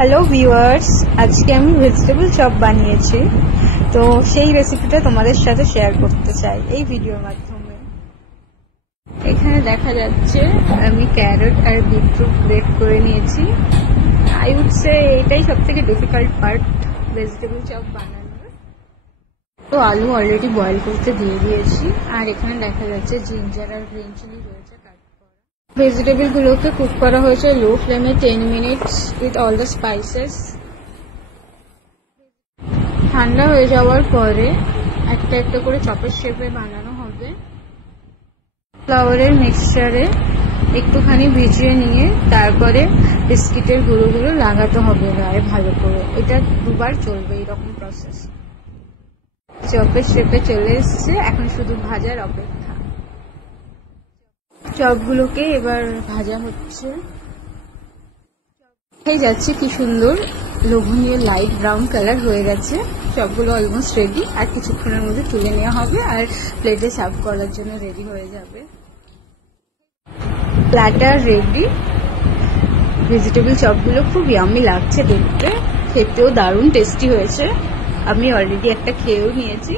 Hello viewers, আজকে আমি vegetable chop বানিয়েছি। তো সেই রেসিপিটা তোমাদের সাথে শেয়ার করতে চাই এই ভিডিওর মাধ্যমে। এখানে দেখা যাচ্ছে আমি ক্যারট আর বিটরুট গ্রেট করে নিয়েছি। আই উড সে এটাই সব থেকে ডিফিকাল্ট পার্ট ভেজিটেবল চপ বানানোর। তো আলু অলরেডি বয়েল করতে দিয়ে দিয়েছি, আর এখানে দেখা যাচ্ছে জিঞ্জার আর গ্রিন চিলি রয়েছে কাট করা। ভেজিটেবল গুলোকে কুক করা হয়েছে লো ফ্লেমে 10 minutes with all the spices. ঠান্ডা হয়ে যাওয়ার পরে একটা একটা করে চপের শেপে বানানো হবে। ফ্লাওয়ারের মিক্সচারে একটুখানি ভিজিয়ে নিয়ে তারপরে বিস্কিটের গুঁড়োগুলো লাগাতে হবে গায়ে ভালো করে। এটা দুবার চলবে এরকম প্রসেস। চপের শেপে চলে এসছে, এখন শুধু ভাজার অপেক্ষা। চপগুলোকে এবার ভাজা হচ্ছে। হয়ে যাচ্ছে কি সুন্দর লোভনীয় লাইট ব্রাউন কালার হয়ে গেছে। চপগুলো অলমোস্ট রেডি, আর কিছুক্ষণের মধ্যে তুলে নেওয়া হবে আর প্লেটে সার্ভ করার জন্য রেডি হয়ে যাবে। Platter ready. ভেজিটেবল চপগুলো খুব ইয়ামি লাগছে দেখতে, খেতেও দারুণ টেস্টি হয়েছে। আমি অলরেডি একটা খেয়েও নিয়েছি।